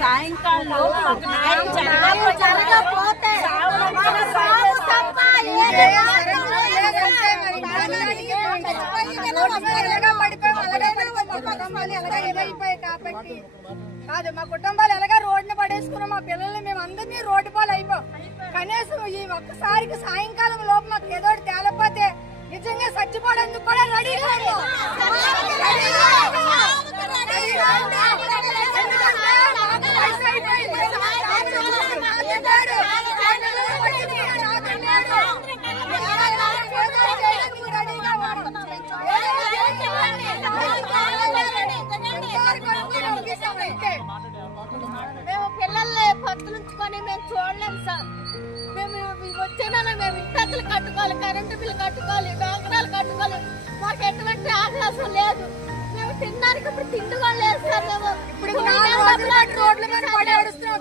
సాయంకాలం జరగకపోతే కాబట్టి కాదు మా కుటుంబాలు ఎలాగా రోడ్డుని పడేసుకున్నాం, మా పిల్లల్ని మేము అందరినీ రోడ్డు పాలు అయిపోయాం. కనీసం ఈ ఒక్కసారికి సాయంకాలం లోపు మాకు ఏదో తేలపోతే నిజంగా చచ్చిపోవడానికి కూడా రెడీగా మేము పిల్లల్ని పత్తులుంచుకొని మేము చూడలేము సార్. మేము వచ్చేనా మేము ఇంటలు కట్టుకోవాలి, కరెంటు బిల్లు కట్టుకోవాలి, డోంగరాలు కట్టుకోవాలి. మాకు ఎటువంటి ఆగ్రహం లేదు. మేము తినడానికి ఇప్పుడు తిండి కూడా లేదు సార్. మేము రోడ్ల మీద పడి ఏడుస్తున్నాం.